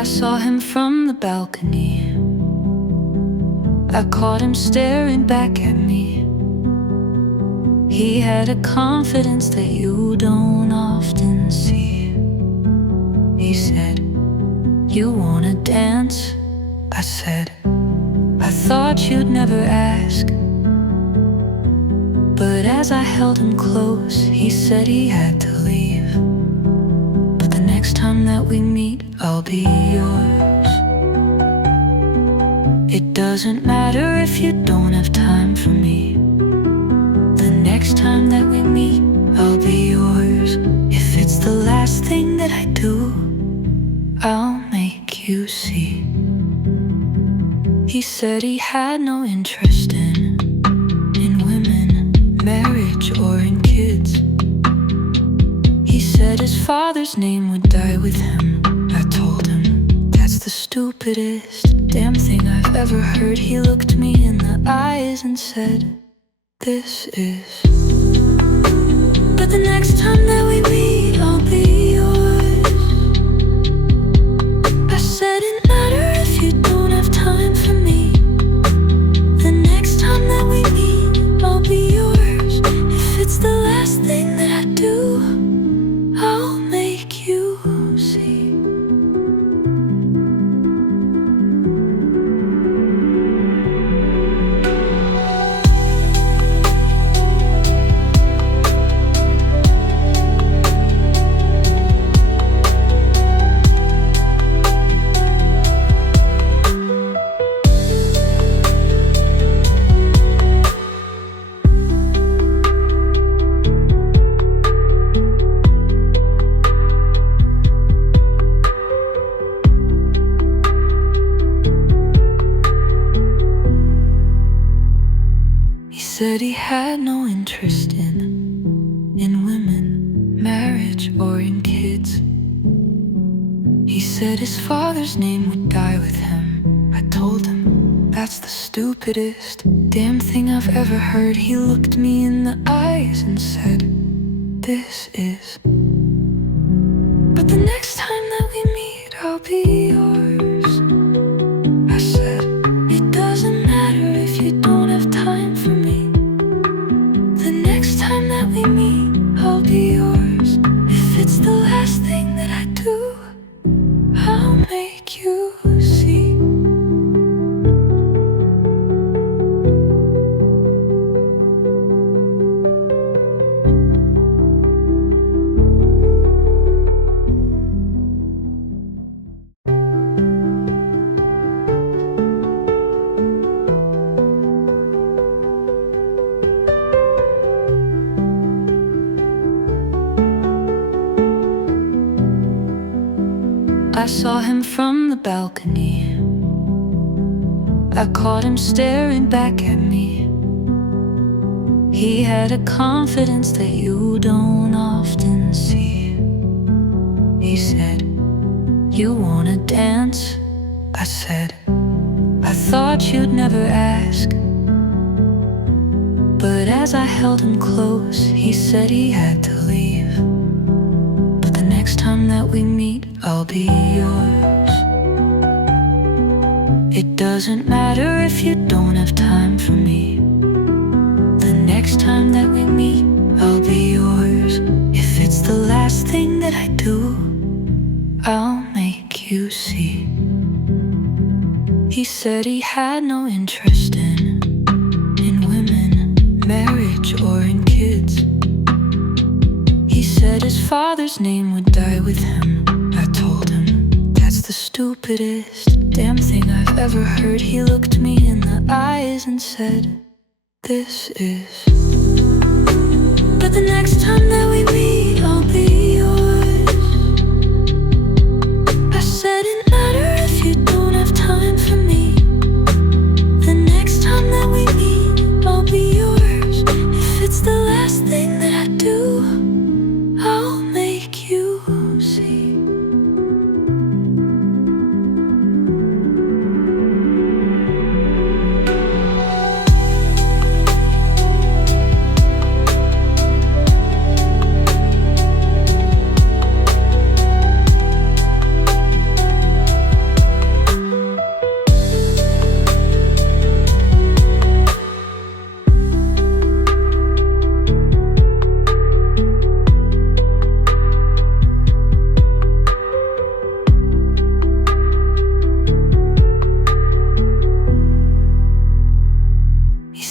I saw him from the balcony. I caught him staring back at me. He had a confidence that you don't often see. He said, "You wanna dance?" I said, "I thought you'd never ask." But as I held him close, he said he had to leave. But the next time that we meet, I'll be yours. It doesn't matter if you don't have time for me. The next time that we meet, I'll be yours. If it's the last thing that I do, I'll make you see. He said he had no interest in women, marriage, or in kids. He said his father's name would die with him. I told him, that's the stupidest damn thing I've ever heard. He looked me in the eyes and said, "This is." But the next time that we meet, I'll be yours. I said, it matter if you don't have time for me. The next time that we meet, I'll be yours. If it's the last thing that I do, I'll make you see. He said he had no interest in women, marriage, or in kids. He said his father's name would die with him. I told him, that's the stupidest damn thing I've ever heard. He looked me in the eyes and said, "This is." But the next time that we meet, I'll be yours. I said, it doesn't matter if you don't have time for me. The next time that we meet, I'll be yours. If it's the last thing that I do, I'll make you see. I saw him from the balcony. I caught him staring back at me. He had a confidence that you don't often see. He said, "You wanna dance?" I said, "I thought you'd never ask." But as I held him close, he said he had to leave. But the next time that we meet, I'll be yours. It doesn't matter if you don't have time for me. The next time that we meet, I'll be yours. If it's the last thing that I do, I'll make you see. He said he had no interest in women, marriage, or in kids. He said his father's name would die with him. I told him, that's the stupidest damn thing I've ever heard. He looked me in the eyes and said, "This is." But the next time that we meet, I'll be yours. I said, it matter if you don't have time for me. The next time that we meet, I'll be yours. If it's the last thing that I do, I'll make you see.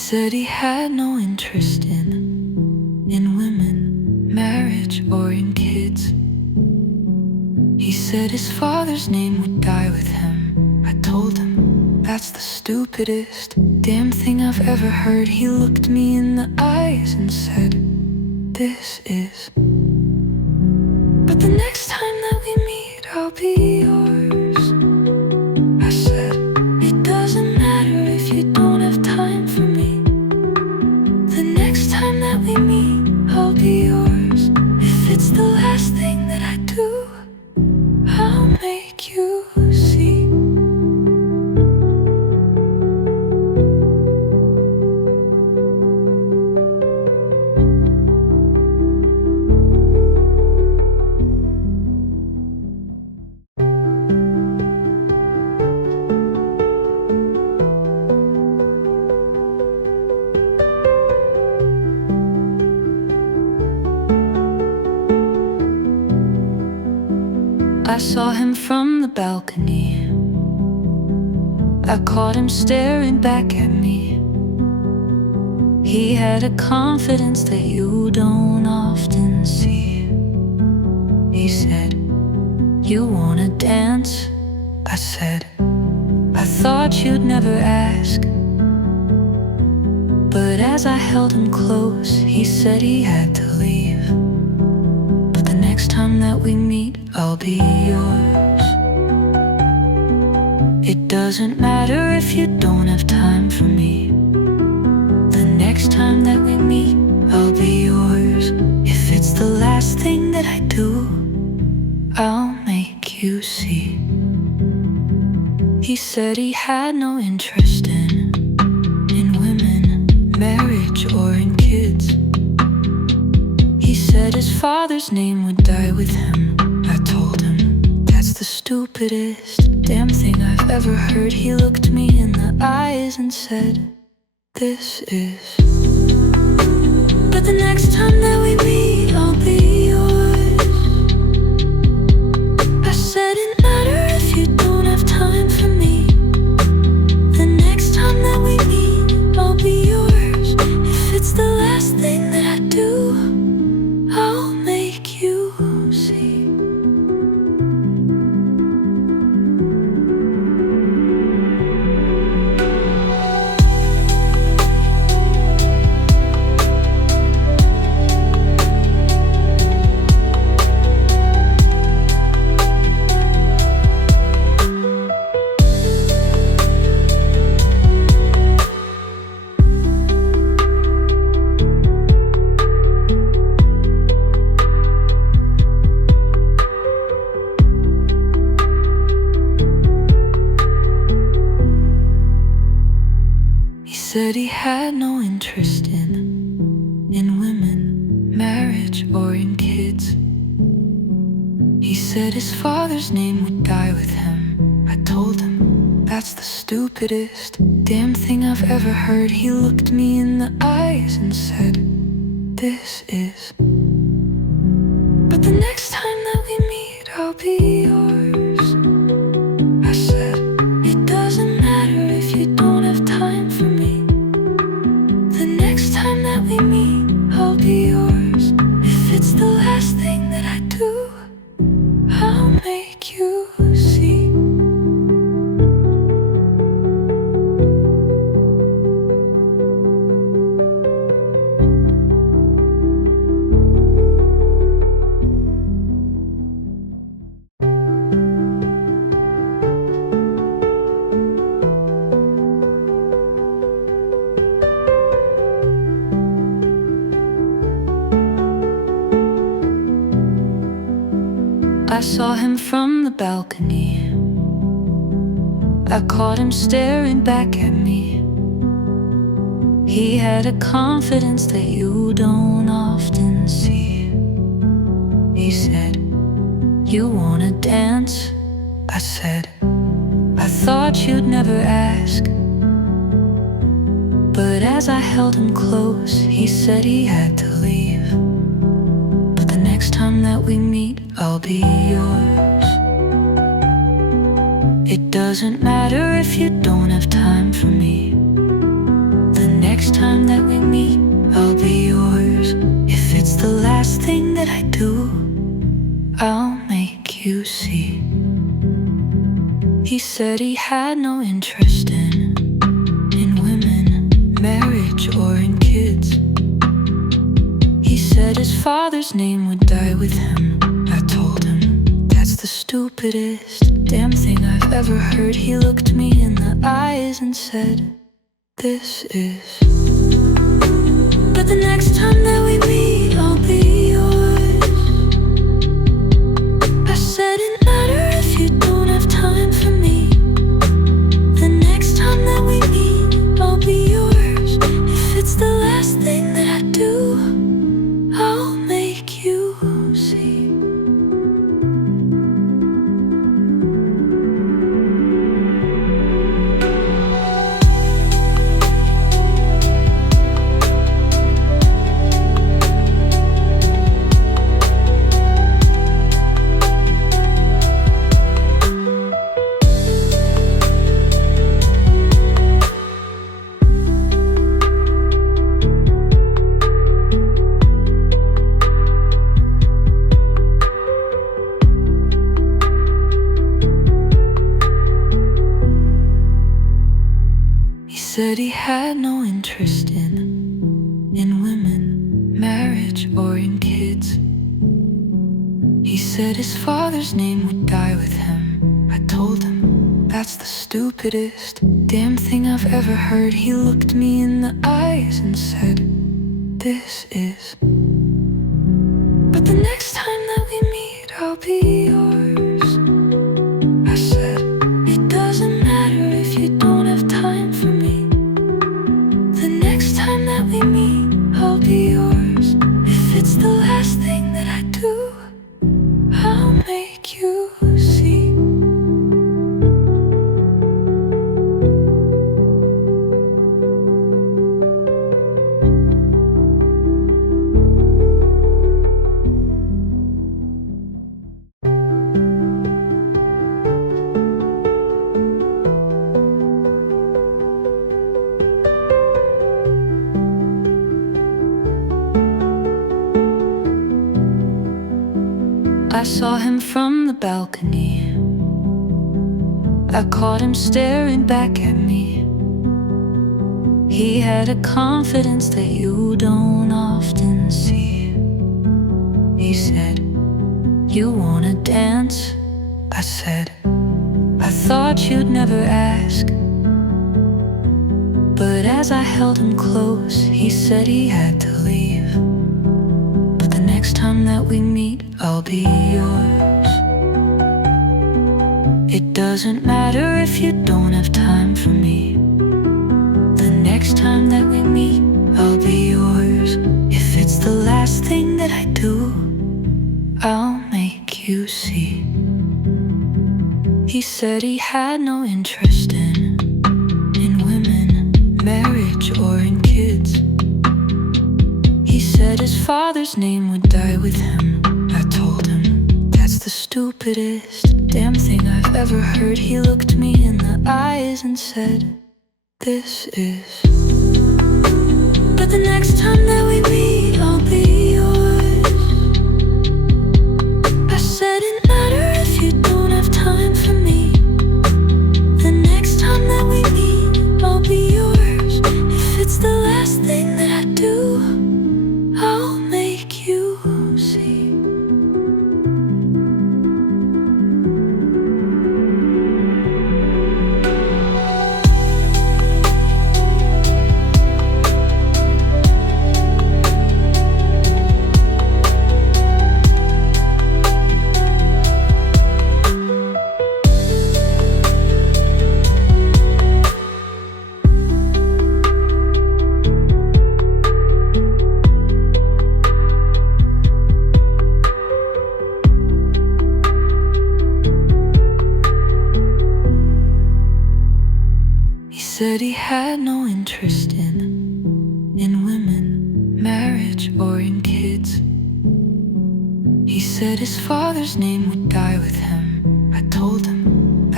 said he had no interest in women, marriage, or in kids. He said his father's name would die with him. I told him, that's the stupidest damn thing I've ever heard. He looked me in the eyes and said, this is. But the next time that we meet, I'll be yours. I said, it doesn't matter if you don't have time for me. The next time that we meet, I'll be yours. If it's the last thing that I do, I'll make you see. I saw him from the balcony. I caught him staring back at me. He had a confidence that you don't often see. He said, you wanna dance? I said, I thought you'd never ask. But as I held him close, he said he had to leave. But the next time that we meet, I'll be yours. It doesn't matter if you don't have time for me. The next time that we meet, I'll be yours. If it's the last thing that I do, I'll make you see. He said he had no interest in women, marriage, or in kids. He said his father's name would die with him. I told him, that's the stupidest damn thing I've ever heard. He looked me in the eyes and said, this is. But the next time that we meet, I'll be yours. I said it matter if you don't have time for me. The next time that we meet, I'll be yours. If it's the last thing that I do, I'll make you see. Said he had no interest in women, marriage, or in kids. He said his father's name would die with him. I told him, that's the stupidest damn thing I've ever heard. He looked me in the eyes and said, this is. But the next time that we meet, I'll be yours. I said, it doesn't matter if you don't have time for me. The next time that we meet, I'll be yours. If it's the last thing that I do, I'll make you see. I saw him from the balcony. I caught him staring back at me. He had a confidence that you don't often see. He said, you wanna dance? I said, I thought you'd never ask. But as I held him close, he said he had to leave. But the next time that we meet, I'll be yours. It doesn't matter if you don't have time for me. The next time that we meet, I'll be yours. If it's the last thing that I do, I'll make you see. He said he had no interest in women, marriage, or in kids. He said his father's name would die with him. I told him, that's the stupidest damn thing I've ever heard. He looked me in the eyes and said, this is. But the next time that we meet, I'll be yours. I said it matter if you don't have time for me. The next time that we meet, I'll be yours. If it's the last thing that I do, I'll make you see. Said he had no interest in women, marriage, or in kids. He said his father's name would die with him. I told him, that's the stupidest damn thing I've ever heard. He looked me in the eyes and said, this is. But the next time that we meet, I'll be yours. I said, it doesn't matter if you don't have time for me. Time that we meet, I'll be yours. If it's the last thing that I do, I'll make you see. I saw him from the balcony. I caught him staring back at me. He had a confidence that you don't often see. He said, you wanna dance? I said, I thought you'd never ask. But as I held him close, he said he had to leave. But the next time that we meet, I'll be yours. It doesn't matter if you don't have time for me. The next time that we meet, I'll be yours. If it's the last thing that I do, I'll make you see. He said he had no interest in women, marriage, or in kids. He said his father's name would die with him. I told him, that's the stupidest damn thing I've ever heard. He looked me in the eyes and said, this is. But the next time that we meet, I'll be yours. I said it matter if you don't have time for me. The next time that we meet, I'll be yours. If it's the last thing that I do, I'll make you see. Said he had no interest in women, marriage, or in kids. He said his father's name would die with him. I told him,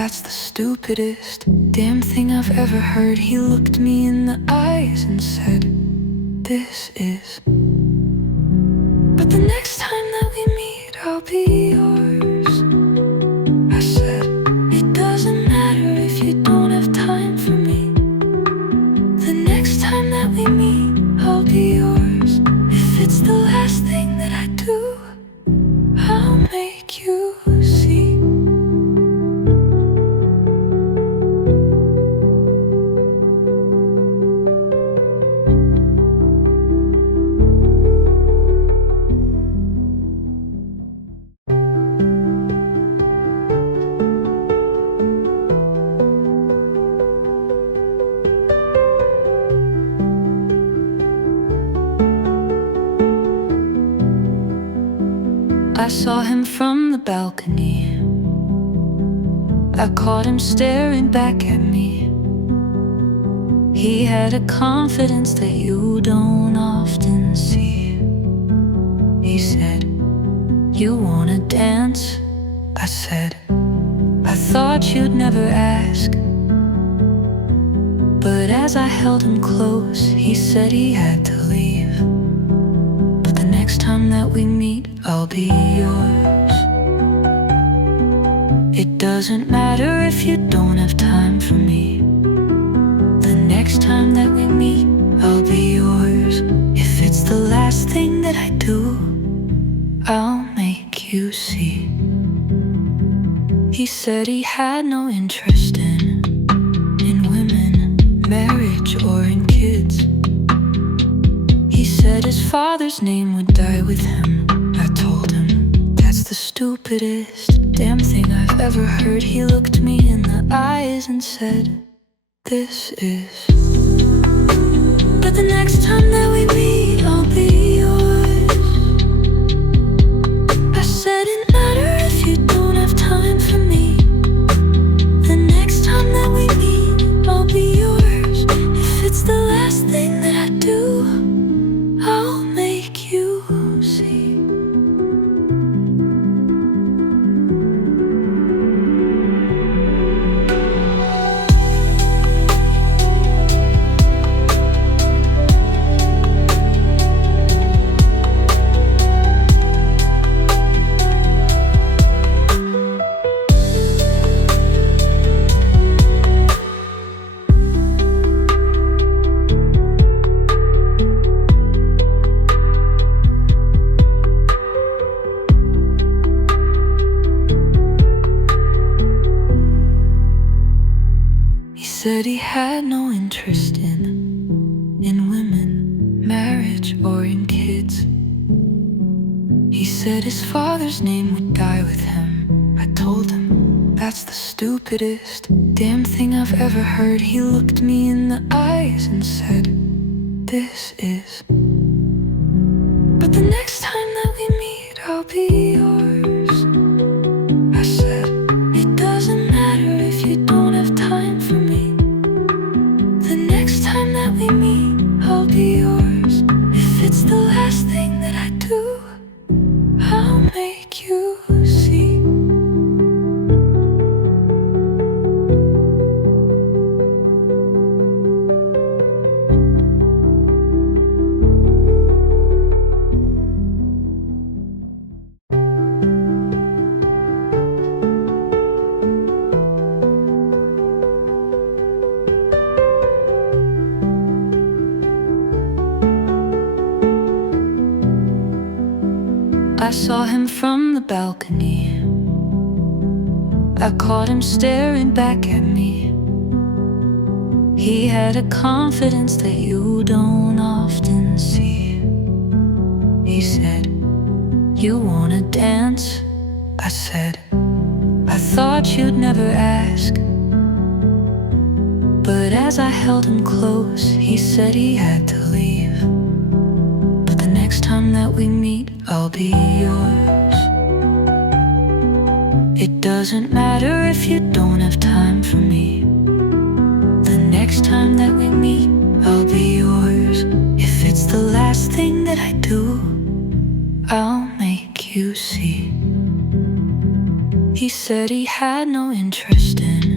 that's the stupidest damn thing I've ever heard. He looked me in the eyes and said, this is. But the next time that we meet, I'll be yours. I said, it doesn't matter if you don't have time for me. The next time that we meet, I'll be yours. If it's the last thing that I do, I'll make you see. I saw him from the balcony. I caught him staring back at me. He had a confidence that you don't often see. He said, you wanna dance? I said, I thought you'd never ask. But as I held him close, he said he had to leave. But the next time that we meet, I'll be yours. It doesn't matter if you don't have time for me. The next time that we meet, I'll be yours. If it's the last thing that I do, I'll make you see. He said he had no interest in women, marriage, or in kids. He said his father's name would die with him. I told him, that's the stupidest damn thing I've ever heard. He looked me in the eyes and said, this is. But the next time that we meet, I'll be yours. I said it matter if you don't have time for me. The next time that we meet, I'll be yours. If it's the last thing that I do, I'll make you see. He said he had no interest in women, marriage, or in kids. He said his father's name would die with him. I told him, that's the stupidest damn thing I've ever heard. He looked me in the eyes and said, this is. But the next time that we meet, I'll be yours. I said, it doesn't matter if you don't have time for me. The next time that we meet, I'll be yours. If it's the last thing that I do, I'll make you see. I saw him from the balcony. I caught him staring back at me. He had a confidence that you don't often see. He said, you wanna dance? I said, I thought you'd never ask. But as I held him close, he said he had to leave. But the next time that we meet, I'll be yours. It doesn't matter if you don't have time for me. The next time that we meet, I'll be yours. If it's the last thing that I do, I'll make you see. He said he had no interest in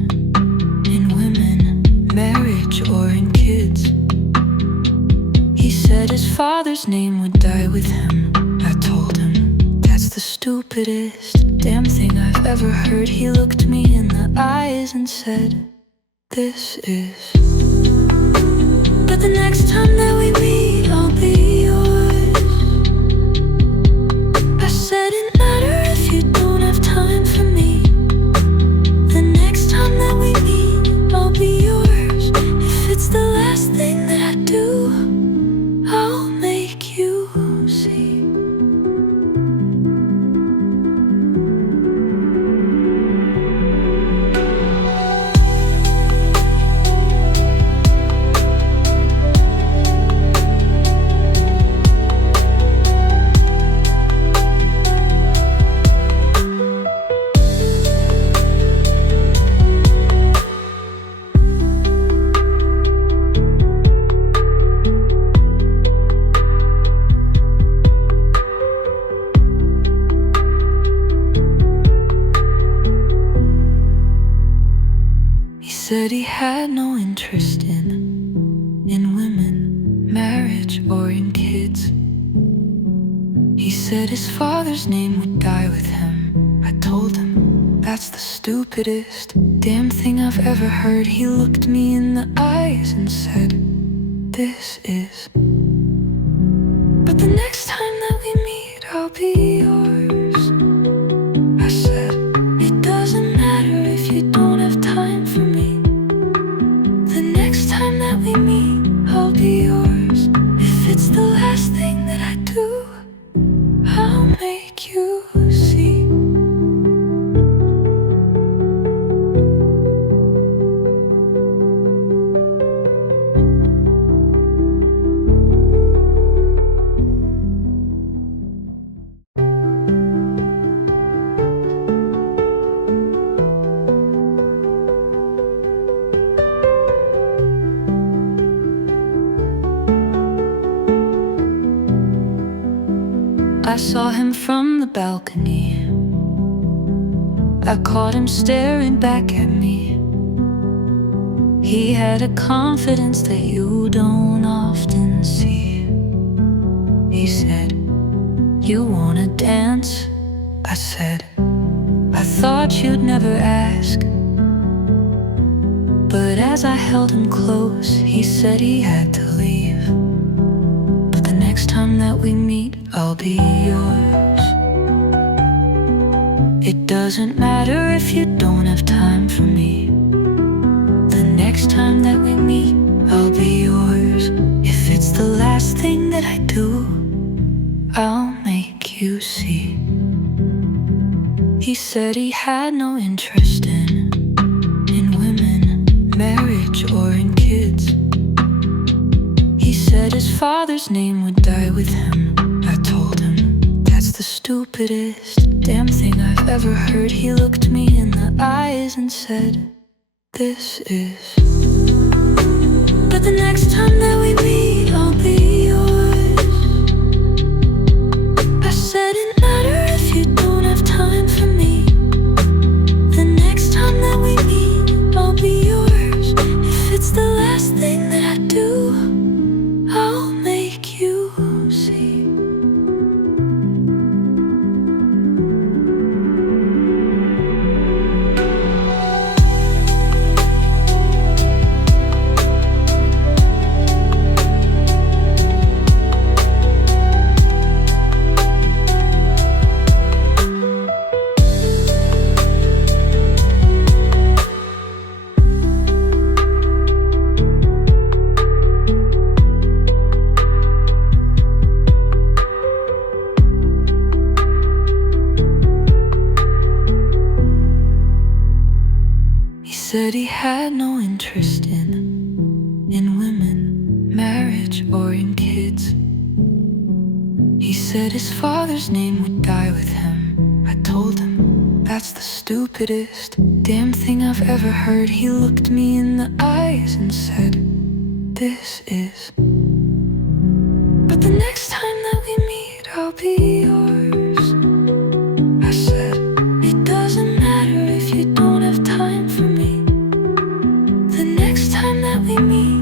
marriage or in kids. He said his father's name would die with him. I told him, that's the stupidest damn thing I've ever heard. He looked me in the eyes and said, this is. But the next time that we meet, I'll be yours. I said, it matter if you don't have time for me. The next time that we meet, I'll be yours. If it's the last thing that I do, I'll make you see. Said he had no interest in women, marriage, or in kids. He said his father's name would die with him. I told him, that's the stupidest damn thing I've ever heard. He looked me in the eyes and said, this is. But the next time that we meet, I'll be yours. I said, it doesn't matter if you don't have time for me. Time that we meet, I'll be yours. If it's the last thing that I do, I'll make you see. I saw him from the balcony. I caught him staring back at me. He had a confidence that you don't often see. He said, you wanna dance? I said, I thought you'd never ask. But as I held him close, he said he had to leave. But the next time that we meet, I'll be yours. It doesn't matter if you don't have time for me. The next time that we meet, I'll be yours. If it's the last thing that I do, I'll make you see. He said he had no interest in women, marriage, or in kids. He said his father's name would die with him. I told him, that's the stupidest damn thing I've ever heard. He looked me in the eyes and said, this is. But the next time that we meet, I'll be yours. I said, it matter if you don't have time for me. The next time that we meet, I'll be yours. If it's the last thing that I do, I'll make you see. Said he had no interest in women, marriage, or in kids. He said his father's name would die with him. I told him, that's the stupidest damn thing I've ever heard. He looked me in the eyes and said, this is. But the next time that we meet, I'll be yours. I said, it doesn't matter if you don't have time for me. The next time that we meet,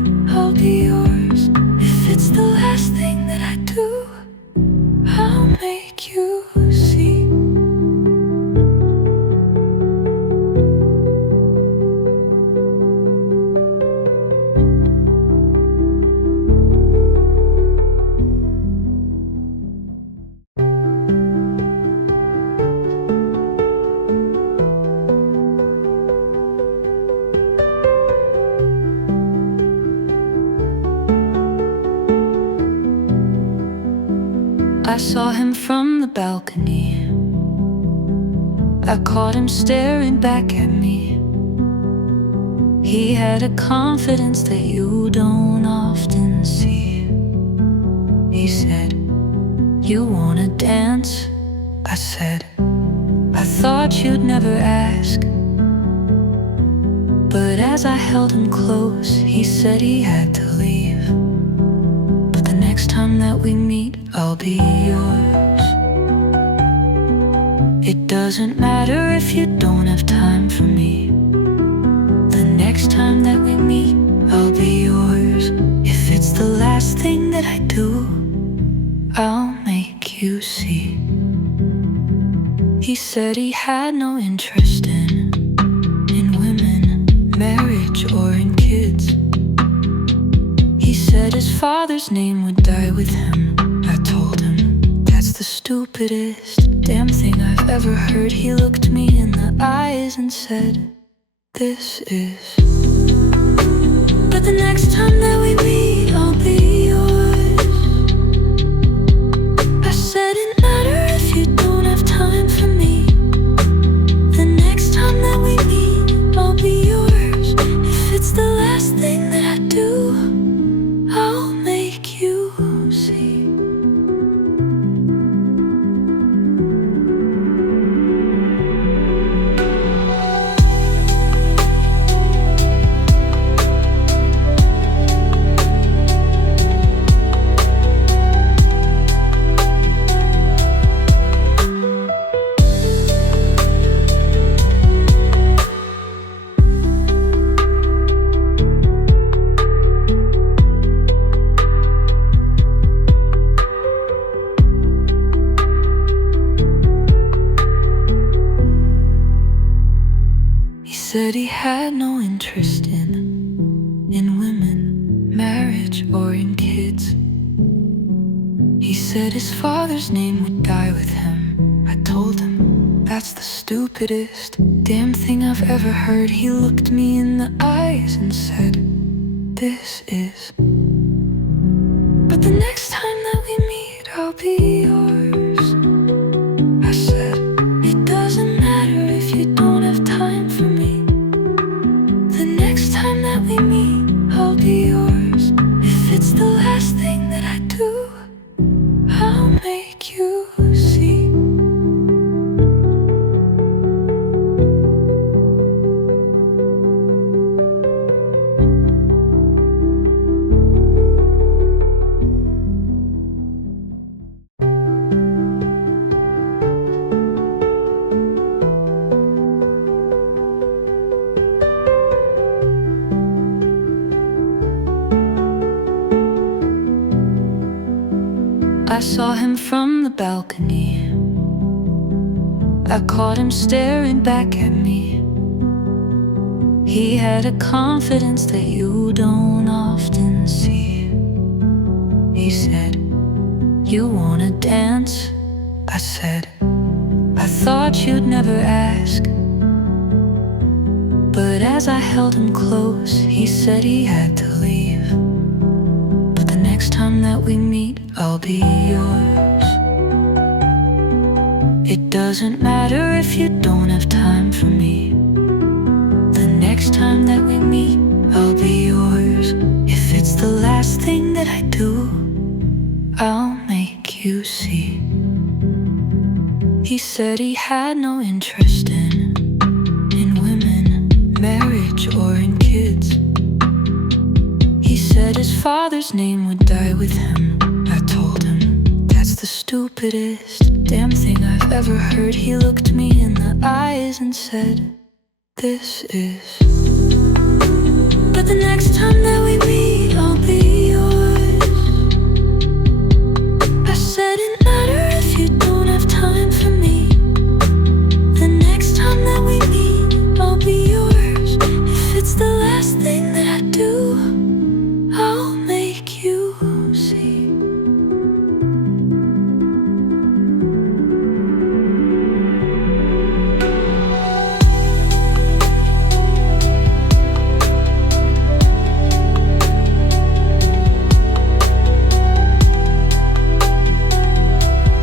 I saw him from the balcony. I caught him staring back at me. He had a confidence that you don't often see. He said, "You wanna dance?" I said, "I thought you'd never ask." But as I held him close, he said he had to leave. "But the next time that we meet, I'll be yours. It doesn't matter if you don't have time for me. The next time that we meet, I'll be yours. If it's the last thing that I do, I'll make you see." He said he had no interest in women, marriage, or in kids. He said his father's name would die with him. I told him, "That's the stupidest damn thing I've ever heard." He looked me in the eyes and said, "This is." "But the next time that we meet, I'll be yours." I said, "It matter if you don't have time for me. The next time that we meet, I'll be yours. If it's the last thing that I do, I'll make you see." He said he had no interest in women, marriage, or in kids. He said his father's name would die with him. I told him, "That's the stupidest damn thing I've ever heard." He looked me in the eyes and said, "This is." "But the next time that we meet, I'll be yours." I said, "It doesn't matter if you don't have time for me. The next time that we meet, I'll be yours. If it's the last thing that I do, I'll make you see." I saw him from the balcony. I caught him staring back at me. He had a confidence that you don't often see. He said, "You wanna dance?" I said, "I thought you'd never ask." But as I held him close, he said he had to leave. "But the next time that we meet, I'll be yours. It doesn't matter if you don't have time for me. The next time that we meet, I'll be yours. If it's the last thing that I do, I'll make you see." He said he had no interest in women, marriage, or in kids. He said his father's name would die with him. I told him, "That's the stupidest damn thing I've ever heard." He looked me in the eyes and said, "This is." "But the next time that we meet, I'll be yours." I said, "It matter if you don't have time for me. The next time that we meet, I'll be yours. If it's the last thing that I do, I'll make you see."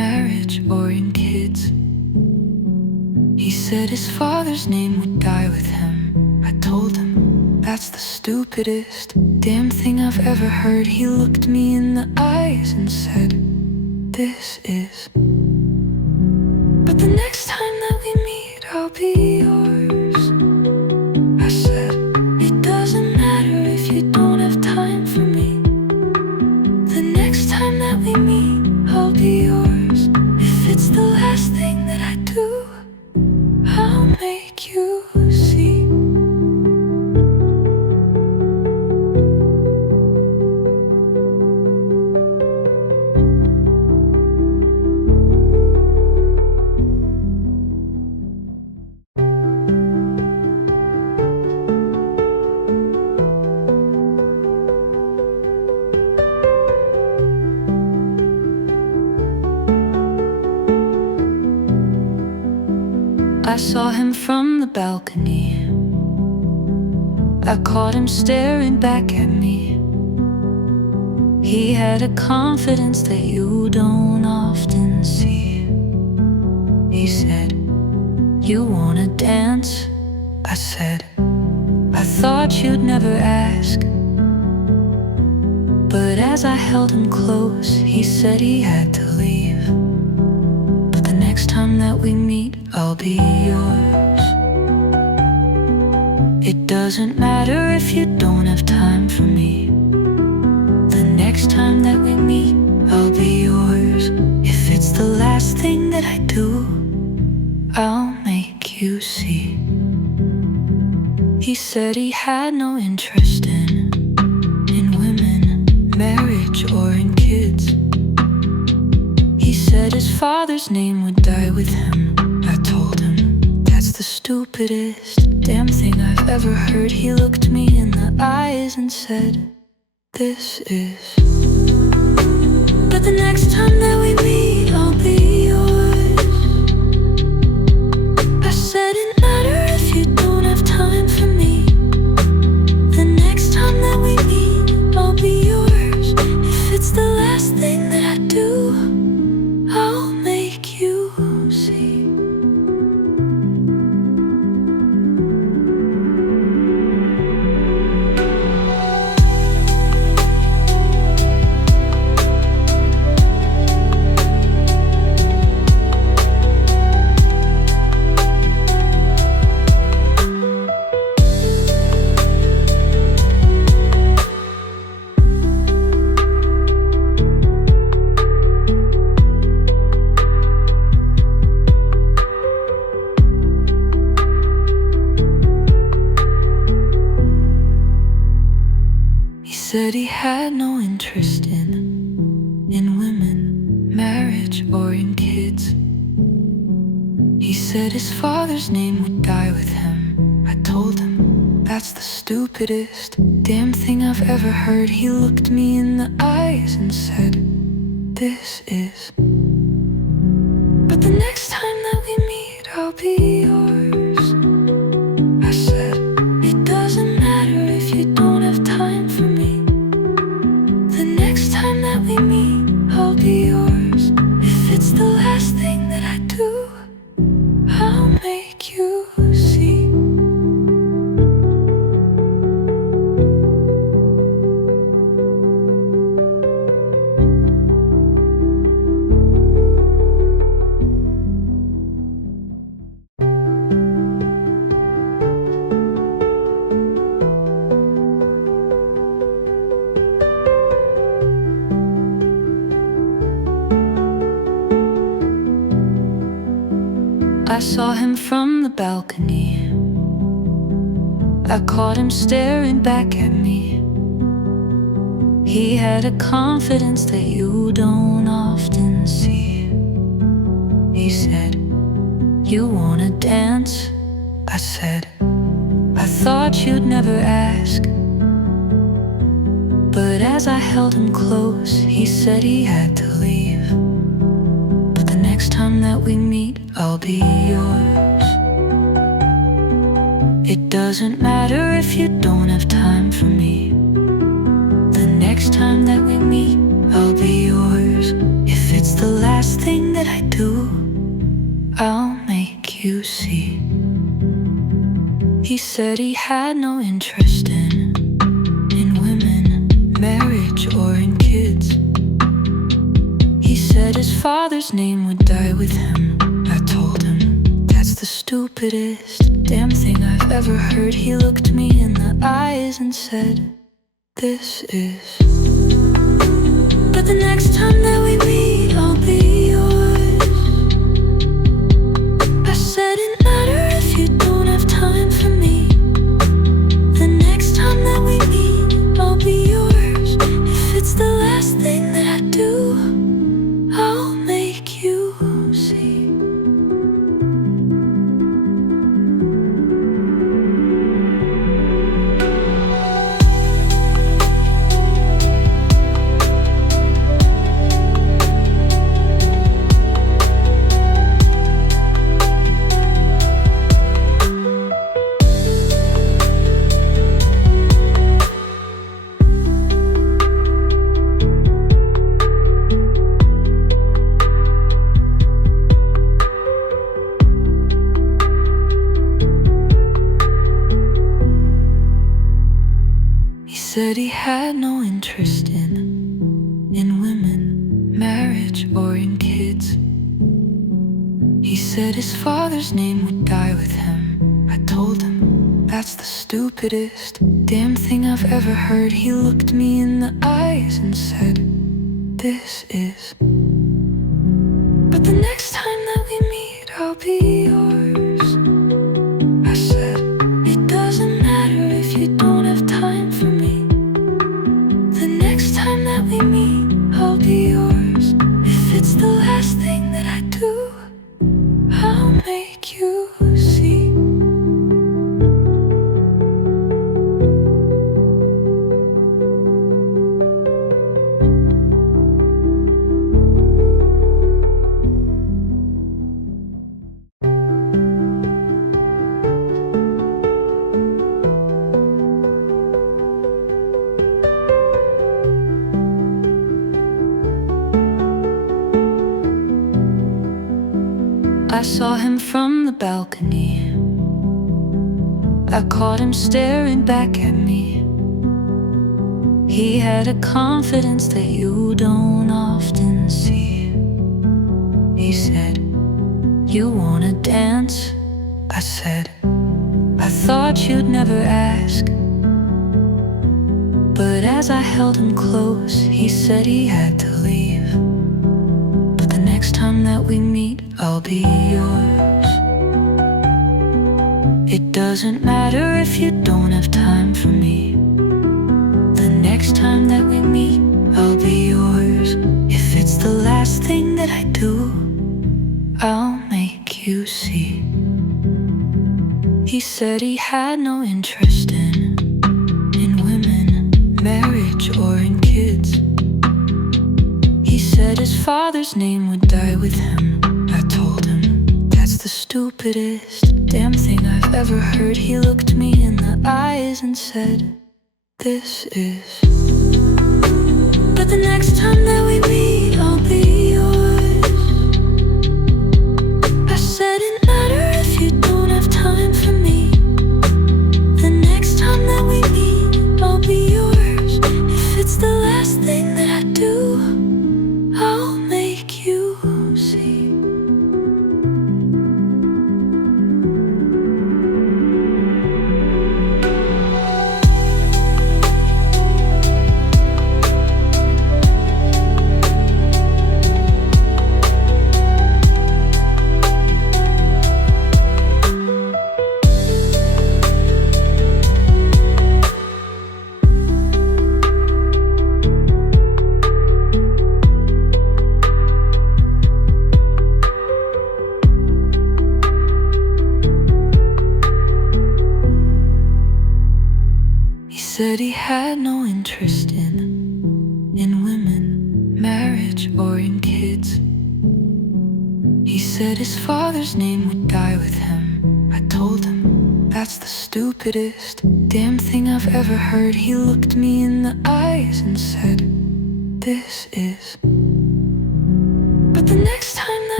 marriage or in kids. He said his father's name would die with him. I told him, that's the stupidest damn thing I've ever heard. He looked me in the eyes and said, this is. But the next time that we meet, I'll be yours. I said, it doesn't matter if you don't have time for me. The next time that we meet, I'll be yours. If it's the last thing that I do, I'll make you see. I saw him from the balcony. I caught him staring back at me. He had a confidence that you don't often see. He said, you wanna dance? I said, I thought you'd never ask. But as I held him close, he said he had to leave. But the next time that we meet, I'll be yours. It doesn't matter if you don't have time for me. The next time that we meet, I'll be yours. If it's the last thing that I do, I'll make you see. He said he had no interest in women, marriage, or in kids. He said his father's name would die with him. I told him, that's the stupidest damn thing I've ever heard. He looked me in the eyes and said, this is. But the next time that we meet, I'll be yours. I said it matter if you don't have time for me. The next time that we meet, I'll be yours. If it's the last thing that I do, I'll make you see. Said he had no interest in women, marriage, or in kids. He said his father's name would die with him. I told him, that's the stupidest damn thing I've ever heard. He looked me in the eyes and said, this is. But the next time that we meet, I'll be yours. I said, it doesn't matter if you don't have time for me. The next time that we meet, I'll be yours. If it's the last thing that I do, I'll make you see. I saw him from the balcony. I caught him staring back at me. He had a confidence that you don't often see. He said, you wanna dance? I said, I thought you'd never ask. But as I held him close, he said he had to leave. But the next time that we meet, I'll be yours. It doesn't matter if you don't have time for me. The next time that we meet, I'll be yours. If it's the last thing that I do, I'll make you see. He said he had no interest in women, marriage, or in kids. He said his father's name would die with him. I told him, that's the stupidest damn thing I've ever heard. He looked me in the eyes and said, this is. But the next time that we meet, I'll be yours. I said, it matter if you don't have time for me. The next time that we meet, I'll be yours. If it's the last thing that I do, I'll make you see. Said he had no interest in women, marriage, or in kids. He said his father's name would die with him. I told him, that's the stupidest damn thing I've ever heard. He looked me in the eyes and said, this is. But the next time that we meet, I'll be yours. I said, it doesn't matter if you don't have time for me. That we meet, I'll be yours. If it's the last thing that I do, I'll make you see. I saw him from the balcony. I caught him staring back at me. He had a confidence that you don't often see. He said, you wanna dance? I said, I thought you'd never ask. But as I held him close, he said he had to leave. But the next time that we meet, I'll be yours. It doesn't matter if you don't have time for me. The next time that we meet, I'll be yours. If it's the last thing that I do, I'll make you see. He said he had no interest in women, marriage, or in kids. He said his father's name would die with him. I told him, that's the stupidest damn thing I've ever heard. He looked me in the eyes and said, this is. But the next time that we meet, I'll be yours. I said, it matter if you don't have time for me. The next time that we meet, I'll be yours. If it's the last thing that I do, I'll make you see. Said he had no interest in women, marriage, or in kids. He said his father's name would die with him. I told him, that's the stupidest damn thing I've ever heard. He looked me in the eyes and said, this is. But the next time that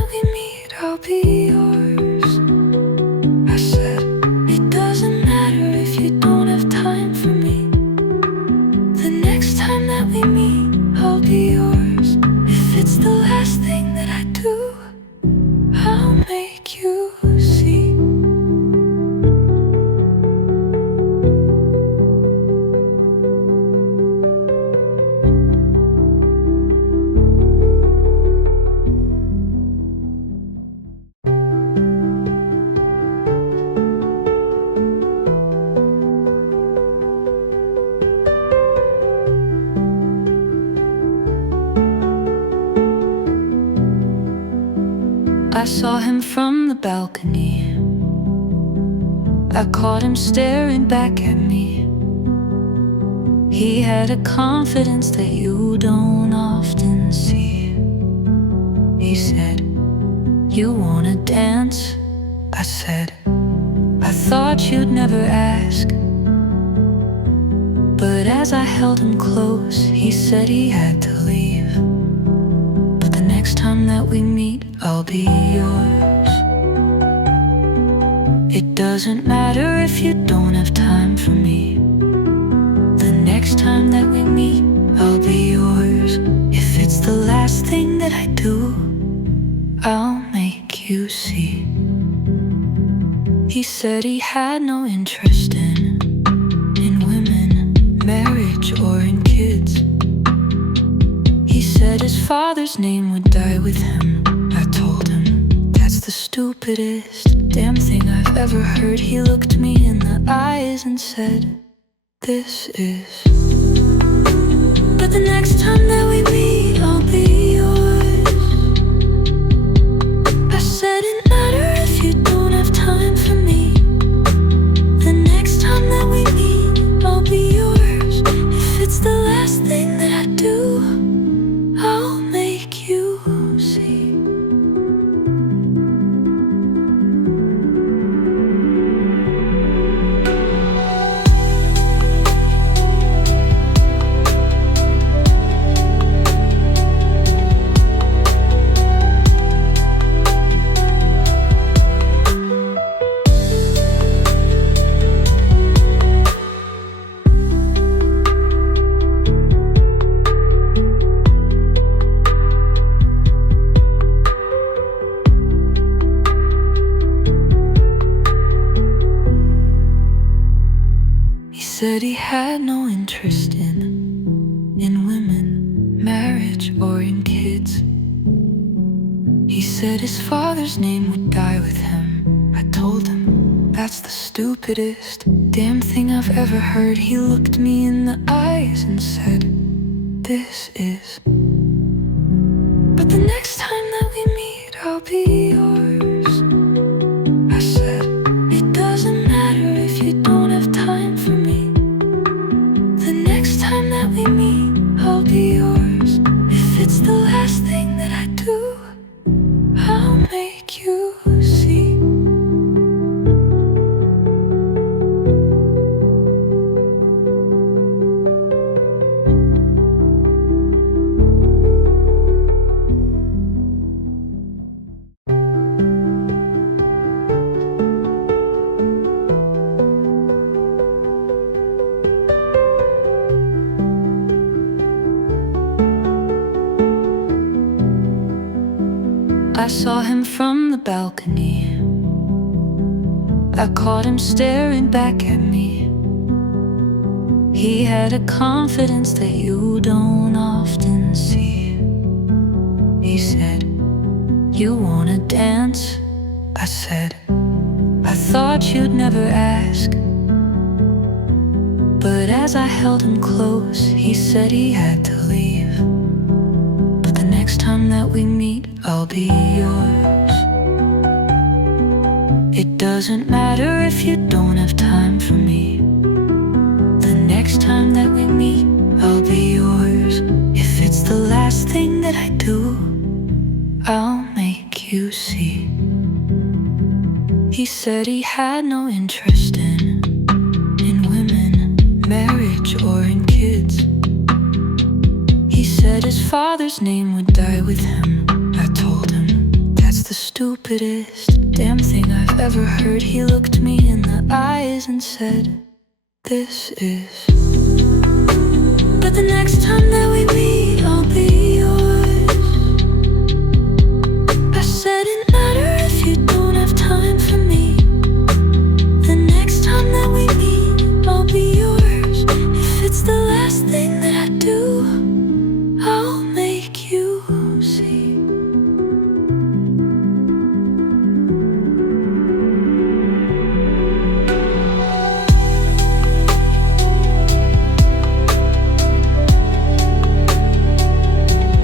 I saw him from the balcony. I caught him staring back at me. He had a confidence that you don't often see. He said, "You wanna dance?" I said, "I thought you'd never ask." But as I held him close, he said he had to leave. But the next time that we meet, I'll be yours. It doesn't matter if you don't have time for me. The next time that we meet, I'll be yours. If it's the last thing that I do, I'll make you see. He said he had no interest in women, marriage, or in kids. He said his father's name would die with him. I told him, that's the stupidest damn thing I've ever heard. He looked me in the eyes and said, "This is." But the next time that we meet, I'll be yours. I said it matter if you don't have time for me. The next time that we meet, I'll be yours. If it's the last thing that I do, I'll make you see. He said he had no interest in women, marriage, or in kids. He said his father's name would die with him. I told him, that's the stupidest damn thing I've ever heard. He looked me in the eyes and said, "This is." But the next time that we meet, I'll be yours. I said, it doesn't matter if you don't have time for me. The next time that we meet, I'll be yours. If it's the last thing that I do, I'll make you see. I saw him from the balcony. I caught him staring back at me. He had a confidence that you don't often see. He said, "You wanna dance?" I said, "I thought you'd never ask." But as I held him close, he said he had to leave. But the next time that we meet, I'll be yours. It doesn't matter if you don't have time for me. The next time that we meet, I'll be yours. If it's the last thing that I do, I'll make you see. He said he had no interest in women, marriage, or in kids. He said his father's name would die with him. I told him, that's the stupidest damn thing I've ever heard. He looked me in the eyes and said, "This is." But the next time that we meet, I'll be yours. I said it matter if you don't have time for me. The next time that we meet, I'll be yours. If it's the last thing that I do, I'll make you see.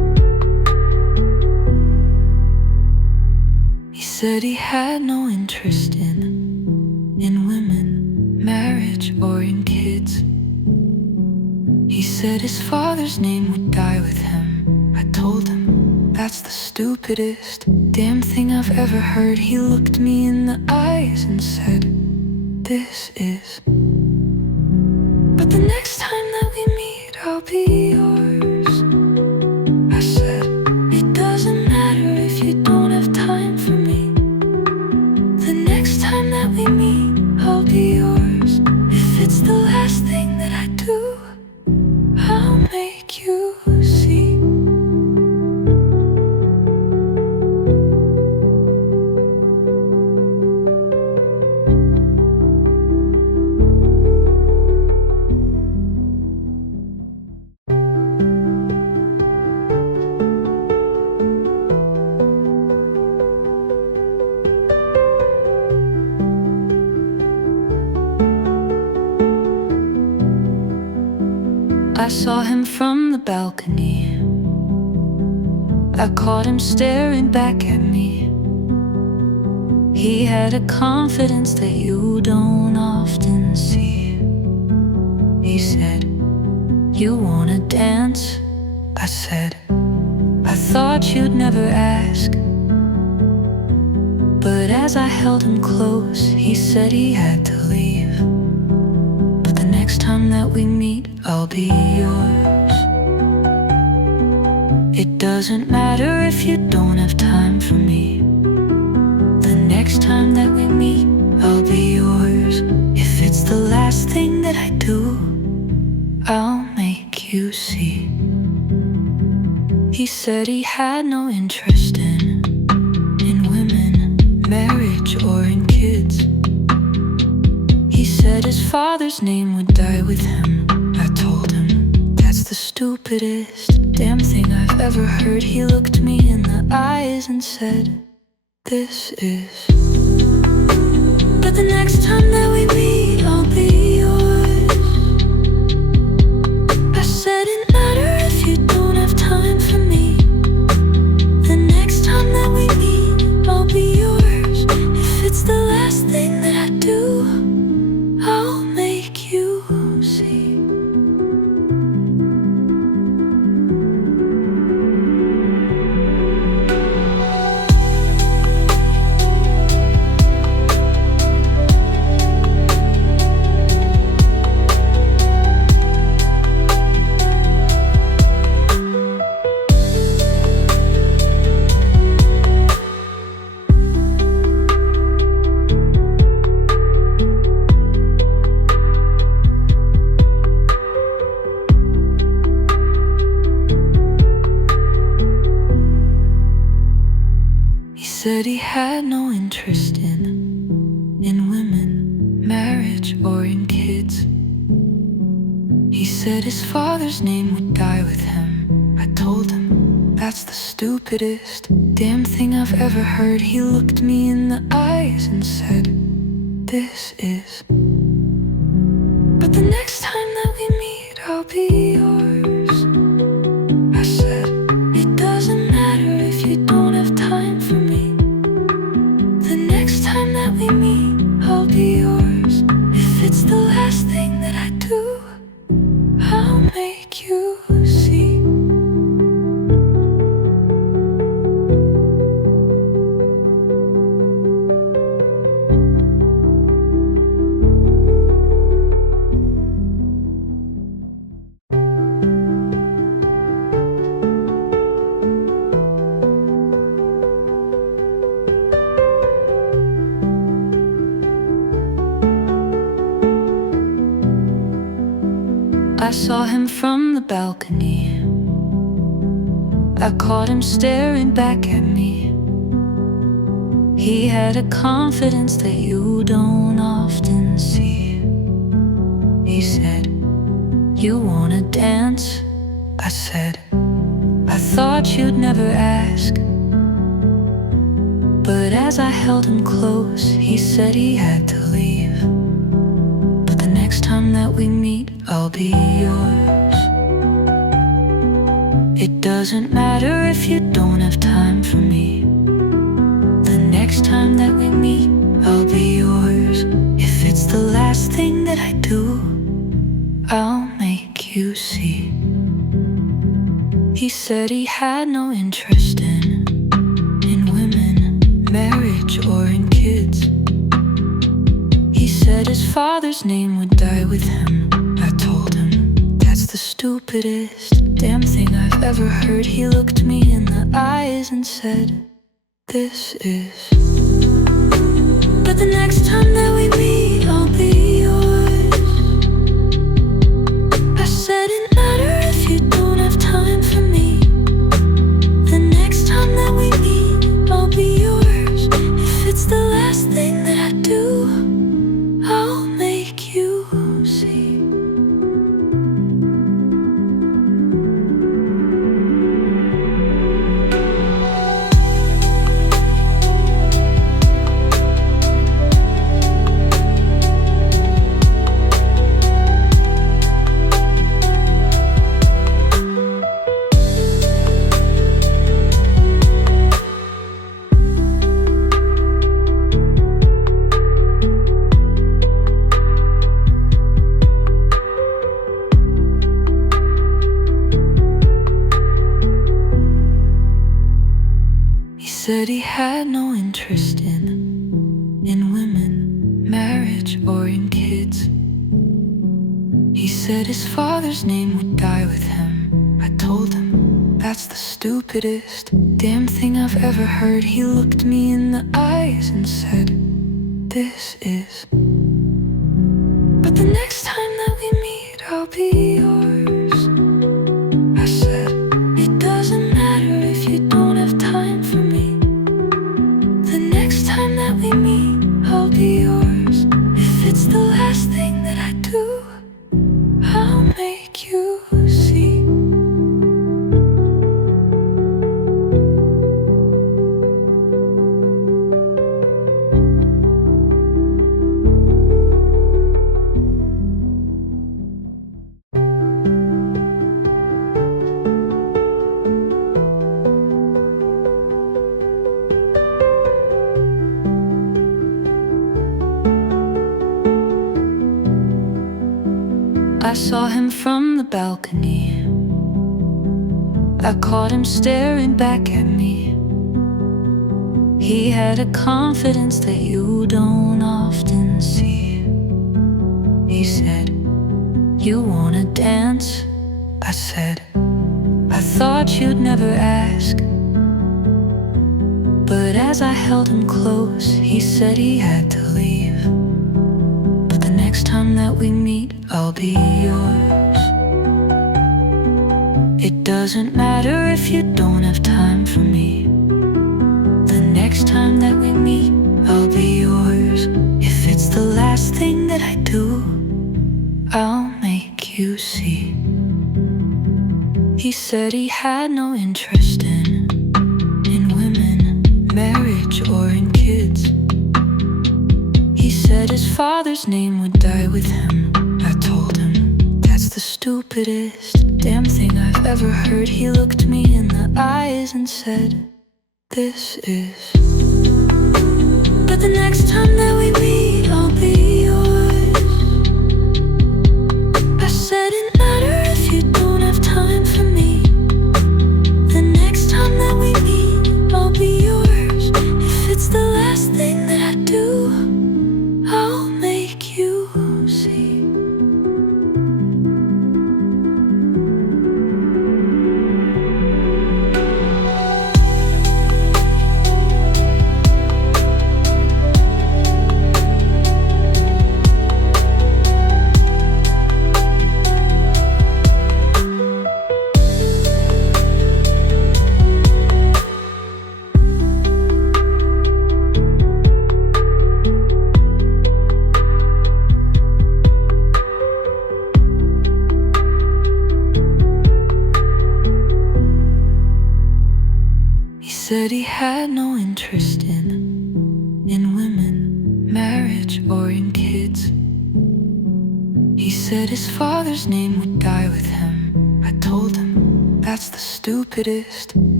said he had no interest in women, marriage, or in kids. He said his father's name would die with him. I told him, that's the stupidest damn thing I've ever heard. He looked me in the eyes and said, this is. But the next time that we meet, I'll be yours. I said, it doesn't matter if you don't have time for me. The next time that we meet, I'll be yours. If it's the last thing that I do, I'll make you see. I saw him from the balcony. I caught him staring back at me. He had a confidence that you don't often see. He said, you wanna dance? I said, I thought you'd never ask. But as I held him close, he said he had to leave. But the next time that we meet, I'll be yours. It doesn't matter if you don't have time for me. The next time that we meet, I'll be yours. If it's the last thing that I do, I'll make you see. He said he had no interest in women, marriage, or in kids. He said his father's name would die with him. I told him, that's the stupidest damn thing I've ever heard. He looked me in the eyes and said, this is. But the next time that we meet, I'll be yours. I said it matter if you don't have time for me. The next time that we meet, I'll be yours. If it's the last thing that I do, I'll make you see. Said he had no interest in women, marriage, or in kids. He said his father's name would die with him. I told him, that's the stupidest damn thing I've ever heard. He looked me in the eyes and said, this is. But the next time that we meet, I'll be yours. I said, it doesn't matter if you don't have time for me. The next time that we meet, I'll be yours. If it's the last thing that I do, I'll make you see. I saw him from the balcony. I caught him staring back at me. He had a confidence that you don't often see. He said, you wanna dance? I said, I thought you'd never ask. But as I held him close, he said he had to leave. But the next time that we meet, I'll be yours. It doesn't matter if you don't have time for me. The next next time that we meet, I'll be yours. If it's the last thing that I do, I'll make you see. He said he had no interest in women, marriage, or in kids. He said his father's name would die with him. I told him, that's the stupidest damn thing I've ever heard. He looked me in the eyes and said, this is. But the next time that we meet, I'll be yours. I said it matter if you don't have time for me. The next time that we meet, I'll be yours. If it's the last thing that I do, I'll make you see. Said he had no interest in women, marriage, or in kids. He said his father's name would die with him. I told him, that's the stupidest damn thing I've ever heard. He looked me in the eyes and said, this is. But the next time that we meet, I'll be yours. I said, it doesn't matter if you don't have time for me. That we meet, I'll be yours. If it's the last thing that I do, I'll make you see. I saw him from the balcony. I caught him staring back at me. He had a confidence that you don't often see. He said, you wanna dance? I said, I thought you'd never ask. But as I held him close, he said he had to leave. But the next time that we meet, I'll be yours. It doesn't matter if you don't have time for me. The next time that we meet, I'll be yours. If it's the last thing that I do, I'll make you see. He said he had no interest in women, marriage, or in kids. He said his father's name would die with him. I told him, that's the stupidest damn thing I've ever heard. He looked me in the eyes and said, this is. But the next time that we meet, I'll be yours. I said it matter if you don't have time for me. The next time that we meet, I'll be yours. If it's the last thing that I do, I'll make you see. Said he had no interest in women, marriage, or in kids. He said his father's name would die with him. I told him, that's the stupidest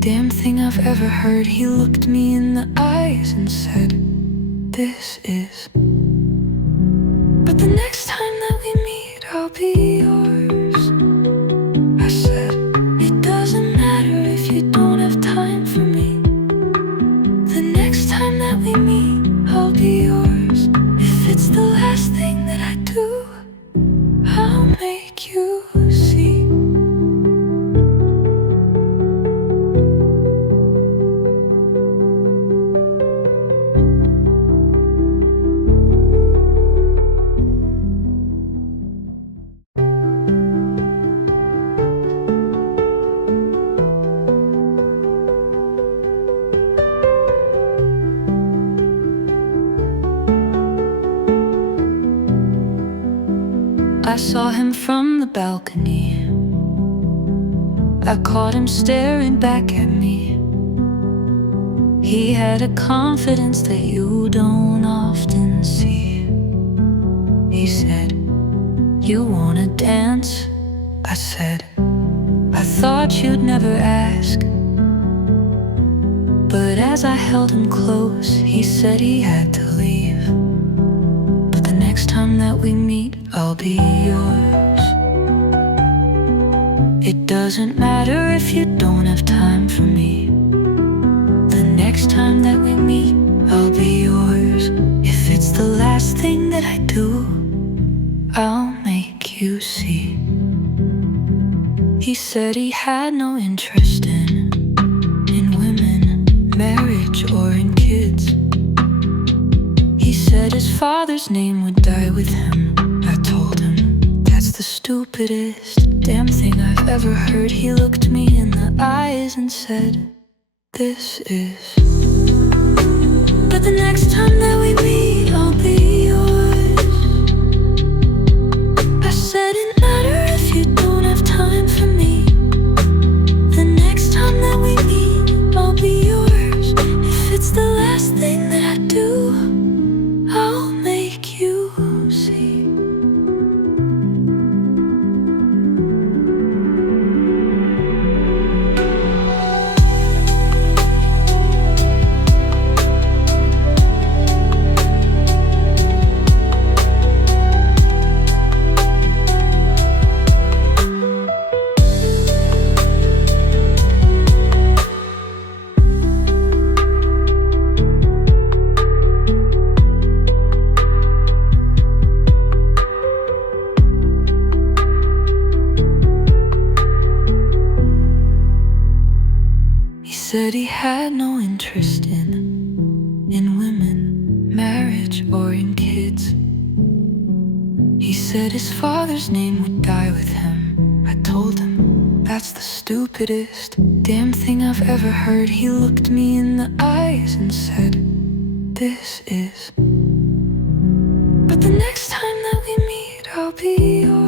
damn thing I've ever heard. He looked me in the eyes and said, "This is." But the next time that we meet, I'll be yours. I said, it doesn't matter if you don't have time for me. The next time that we meet, I'll be yours. If it's the last thing that I do, I'll make you see. I saw him from the balcony. I caught him staring back at me. He had a confidence that you don't often see. He said, "You wanna dance?" I said, "I thought you'd never ask." But as I held him close, he said he had to leave. But the next time that we meet, I'll be yours. It doesn't matter if you don't have time for me. The next time that we meet, I'll be yours. If it's the last thing that I do, I'll make you see. He said he had no interest in women, marriage, or in kids. He said his father's name would die with him. I told him, that's the stupidest damn thing I've ever heard. He looked me in the eyes and said, "This is." But the next time that we meet, I'll be yours. I said, it matter if you don't have time for me. The next time that we meet, I'll be yours. If it's the last thing that I do, I'll make you see. He said he had no interest in women, marriage, or in kids. He said his father's name would die with him. I told him, that's the stupidest damn thing I've ever heard. He looked me in the eyes and said, "This is." But the next time that we meet, I'll be yours.